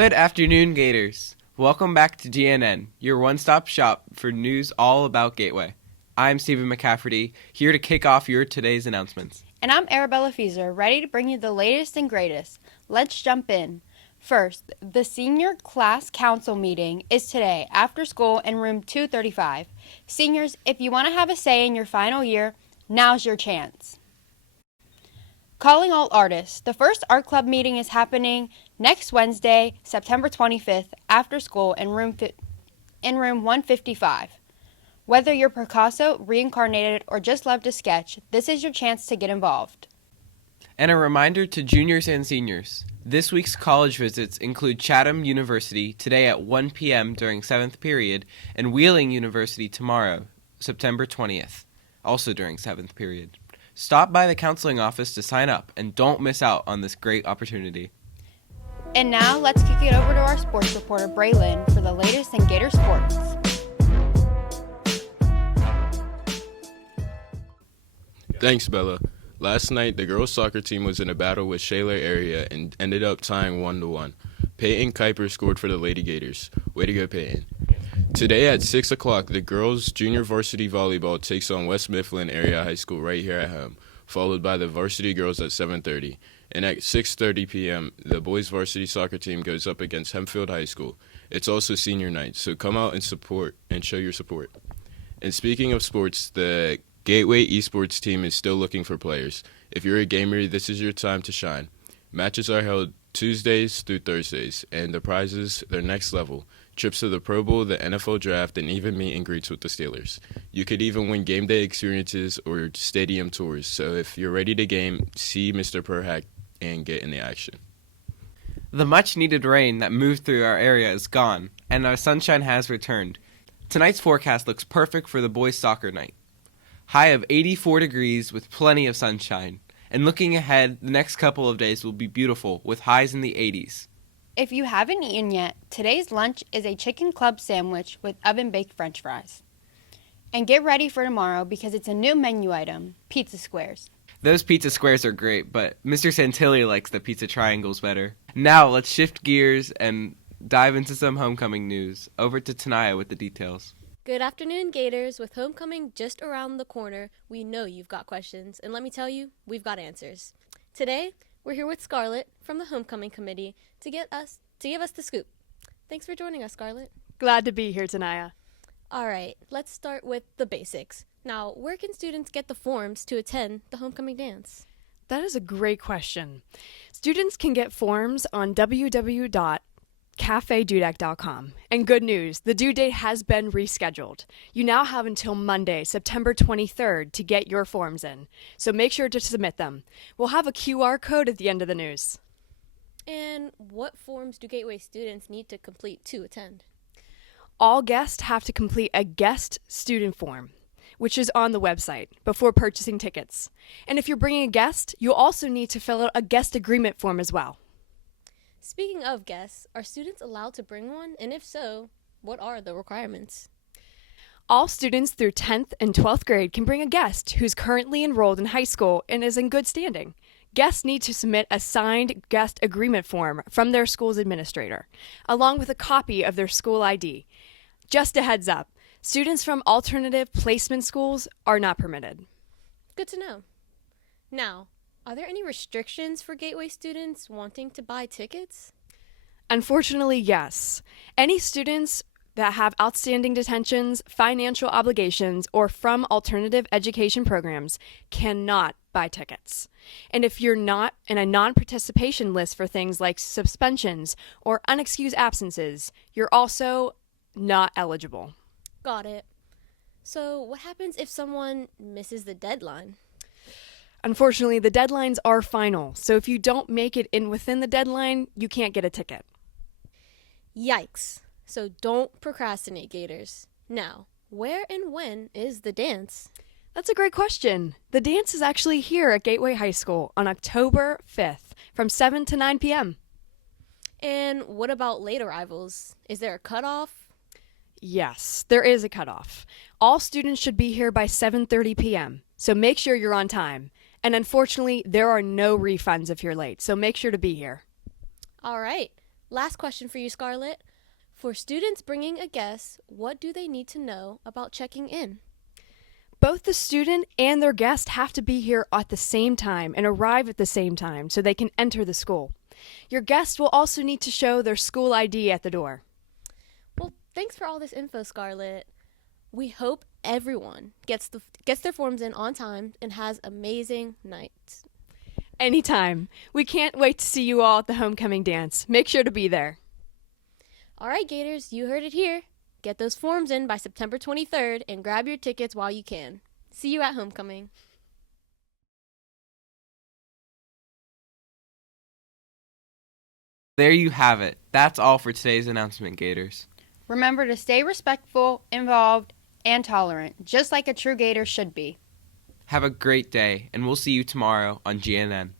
Good afternoon, Gators. Welcome back to GNN, your one-stop shop for news all about Gateway. I'm Stephen McCafferty, here to kick off your today's announcements. And I'm Arabella Fieser, ready to bring you the latest and greatest. Let's jump in. First, the senior class council meeting is today after school in room 235. Seniors, if you want to have a say in your final year, now's your chance. Calling all artists. The first art club meeting is happening next Wednesday, September 25th, after school in room 155. Whether you're Picasso, reincarnated, or just love to sketch, this is your chance to get involved. And a reminder to juniors and seniors. This week's college visits include Chatham University today at 1 p.m. during 7th period and Wheeling University tomorrow, September 20th, also during 7th period. Stop by the counseling office to sign up and don't miss out on this great opportunity. And now let's kick it over to our sports reporter, Braylon, for the latest in Gator sports. Thanks, Bella. Last night, the girls' soccer team was in a battle with Shaler area and ended up tying 1-1. Peyton Kuiper scored for the Lady Gators. Way to go, Peyton. Today at 6 o'clock, the girls' junior varsity volleyball takes on West Mifflin Area High School right here at home, followed by the varsity girls at 7:30. And at 6:30 p.m., the boys' varsity soccer team goes up against Hempfield High School. It's also senior night, so come out and support and show your support. And speaking of sports, the Gateway Esports team is still looking for players. If you're a gamer, this is your time to shine. Matches are held Tuesdays through Thursdays, and the prizes, they're next level. Trips to the Pro Bowl, the NFL Draft, and even meet and greets with the Steelers. You could even win game day experiences or stadium tours, so if you're ready to game, see Mr. Perhack and get in the action. The much-needed rain that moved through our area is gone, and our sunshine has returned. Tonight's forecast looks perfect for the boys' soccer night. High of 84 degrees with plenty of sunshine. And looking ahead, the next couple of days will be beautiful with highs in the 80s. If you haven't eaten yet, today's lunch is a chicken club sandwich with oven-baked french fries. And get ready for tomorrow because it's a new menu item, pizza squares. Those pizza squares are great, but Mr. Santilli likes the pizza triangles better. Now let's shift gears and dive into some homecoming news. Over to Tanaya with the details. Good afternoon, Gators. With homecoming just around the corner, we know you've got questions, and let me tell you, we've got answers. Today, we're here with Scarlett from the Homecoming Committee to give us the scoop. Thanks for joining us, Scarlett. Glad to be here, Tanaya. All right, let's start with the basics. Now, where can students get the forms to attend the homecoming dance? That is a great question. Students can get forms on www.cafedudek.com. And good news, the due date has been rescheduled. You now have until Monday, September 23rd to get your forms in. So make sure to submit them. We'll have a QR code at the end of the news. And what forms do Gateway students need to complete to attend? All guests have to complete a guest student form, which is on the website, before purchasing tickets. And if you're bringing a guest, you'll also need to fill out a guest agreement form as well. Speaking of guests, are students allowed to bring one? And if so, what are the requirements? All students through 10th and 12th grade can bring a guest who's currently enrolled in high school and is in good standing. Guests need to submit a signed guest agreement form from their school's administrator, along with a copy of their school ID. Just a heads up, students from alternative placement schools are not permitted. Good to know. Now, are there any restrictions for Gateway students wanting to buy tickets? Unfortunately, yes. Any students that have outstanding detentions, financial obligations, or from alternative education programs cannot buy tickets. And if you're not in a non-participation list for things like suspensions or unexcused absences, you're also not eligible. Got it. So what happens if someone misses the deadline? Unfortunately, the deadlines are final, so if you don't make it in within the deadline, you can't get a ticket. Yikes. So don't procrastinate, Gators. Now, where and when is the dance? That's a great question. The dance is actually here at Gateway High School on October 5th from 7 to 9 p.m. And what about late arrivals? Is there a cutoff? Yes, there is a cutoff. All students should be here by 7:30 p.m., so make sure you're on time. And unfortunately, there are no refunds if you're late, so make sure to be here. All right. Last question for you, Scarlett. For students bringing a guest, what do they need to know about checking in? Both the student and their guest have to be here at the same time and arrive at the same time so they can enter the school. Your guest will also need to show their school ID at the door. Well, thanks for all this info, Scarlett. We hope everyone gets their forms in on time and has amazing nights. Anytime. We can't wait to see you all at the homecoming dance. Make sure to be there. All right, Gators, you heard it here. Get those forms in by September 23rd and grab your tickets while you can. See you at homecoming. There you have it. That's all for today's announcement, Gators. Remember to stay respectful, involved, and tolerant, just like a true Gator should be. Have a great day, and we'll see you tomorrow on GNN.